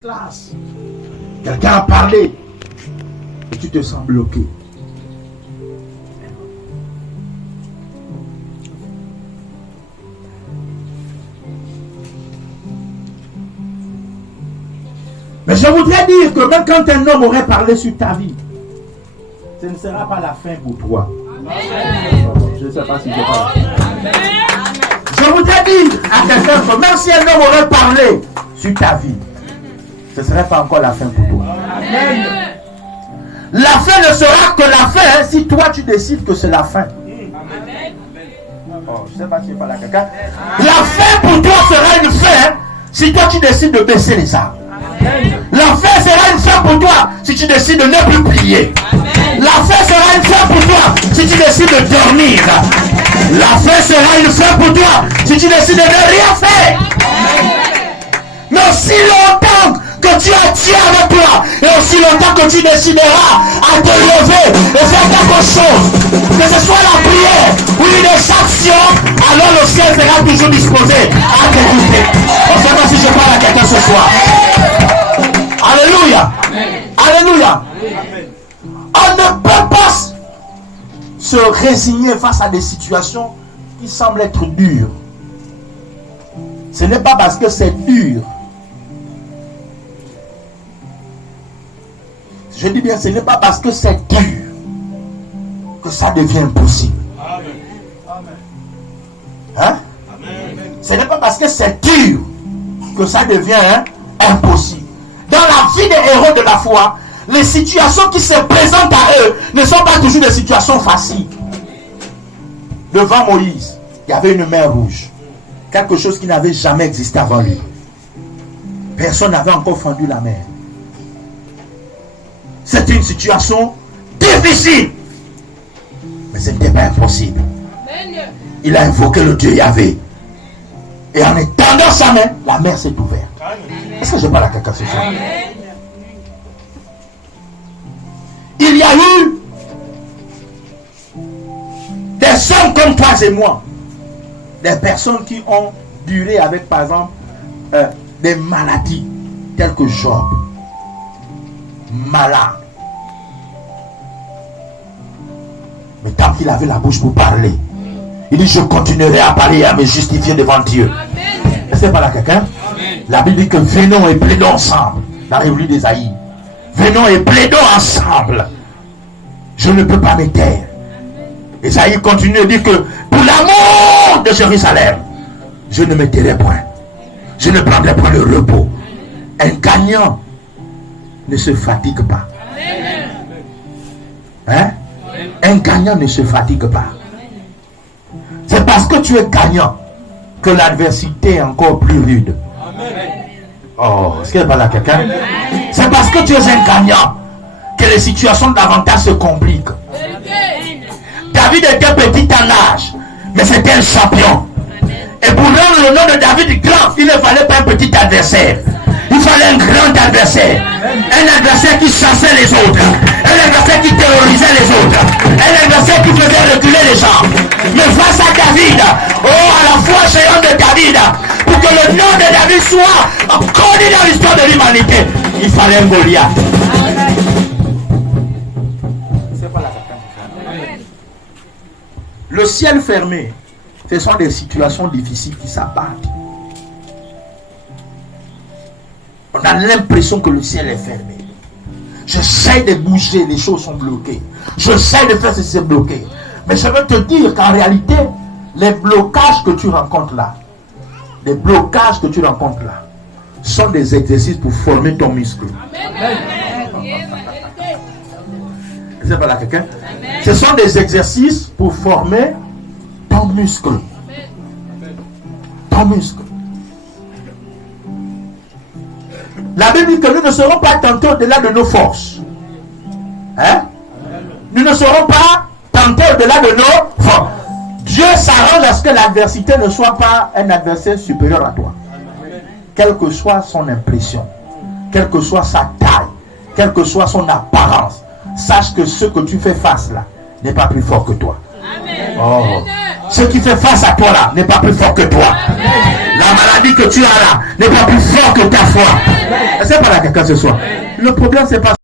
classe. Quelqu'un a parlé et tu te sens bloqué. Mais je voudrais dire que même quand un homme aurait parlé sur ta vie, ce ne sera pas la fin pour toi. Amen. Je ne sais pas si je parle. Je voudrais dire à quelqu'un que même si un homme aurait parlé sur ta vie, ce ne serait pas encore la fin pour toi. Amen. La fin ne sera que la fin si toi tu décides que c'est la fin. Amen. Oh, je ne sais pas si je parle à quelqu'un. La fin pour toi sera une fin si toi tu décides de baisser les armes. La fin sera une fin pour toi si tu décides de ne plus prier. La fin sera une fin pour toi si tu décides de dormir. La fin sera une fin pour toi si tu décides de ne rien faire. Mais aussi longtemps que tu as Dieu avec toi et aussi longtemps que tu décideras à te lever et faire quelque chose, que ce soit la prière ou une action, alors le ciel sera toujours disposé à t'écouter. On ne sait pas si je parle à quelqu'un ce soir. Alléluia. Alléluia. On ne peut pas se résigner face à des situations qui semblent être dures. Ce n'est pas parce que c'est dur. Je dis bien, ce n'est pas parce que c'est dur que ça devient impossible. Hein? Ce n'est pas parce que c'est dur que ça devient impossible. Dans la vie des héros de la foi, les situations qui se présentent à eux ne sont pas toujours des situations faciles. Devant Moïse, il y avait une mer rouge. Quelque chose qui n'avait jamais existé avant lui. Personne n'avait encore fendu la mer. C'était une situation difficile. Mais ce n'était pas impossible. Il a invoqué le Dieu Yahvé. Et en étendant sa main, la mer s'est ouverte. Est-ce que je parle à quelqu'un ce soir? Il y a eu des hommes comme toi et moi. Des personnes qui ont duré avec, par exemple, des maladies telles que Job. Malade. Mais tant qu'il avait la bouche pour parler, il dit: je continuerai à parler et à me justifier devant Dieu. Est-ce que c'est pas là quelqu'un? La Bible dit que venons et plaidons ensemble. La révolution d'Ésaïe. Venons et plaidons ensemble. Je ne peux pas me taire. Ésaïe continue de dire que pour l'amour de Jérusalem, je ne me tairai point. Je ne prendrai point le repos. Un gagnant ne se fatigue pas. Hein? Un gagnant ne se fatigue pas. C'est parce que tu es gagnant que l'adversité est encore plus rude. Oh, est-ce qu'il y a pas là quelqu'un? C'est parce que tu es un gagnant que les situations davantage se compliquent. David était petit en âge, mais c'était un champion. Et pour rendre le nom de David grand, il ne fallait pas un petit adversaire. Il fallait un grand adversaire. Un adversaire qui chassait les autres. Un adversaire qui terrorisait les autres. Un adversaire qui faisait reculer les gens. Mais face à David, oh, à la foi géante de David, pour que le nom de David soit connu dans l'histoire de l'humanité, il fallait un Goliath. C'est pas la certaine. Le ciel fermé, ce sont des situations difficiles qui s'abattent. On a l'impression que le ciel est fermé. J'essaie de bouger, les choses sont bloquées. J'essaie de faire ceci, c'est bloqué. Mais je veux te dire qu'en réalité, les blocages que tu rencontres là, sont des exercices pour former ton muscle. C'est pas là quelqu'un? Ce sont des exercices pour former ton muscle. Ton muscle. La Bible dit que nous ne serons pas tentés au-delà de nos forces. Hein? Nous ne serons pas tentés au-delà de nos forces. Dieu s'arrange à ce que l'adversité ne soit pas un adversaire supérieur à toi. Quelle que soit son impression, quelle que soit sa taille, quelle que soit son apparence, sache que ce que tu fais face là n'est pas plus fort que toi. Amen. Oh. Ce qui fait face à toi là n'est pas plus fort que toi. La maladie que tu as là n'est pas plus fort que ta foi. Est-ce que par là quelqu'un ce soir? Le problème c'est pas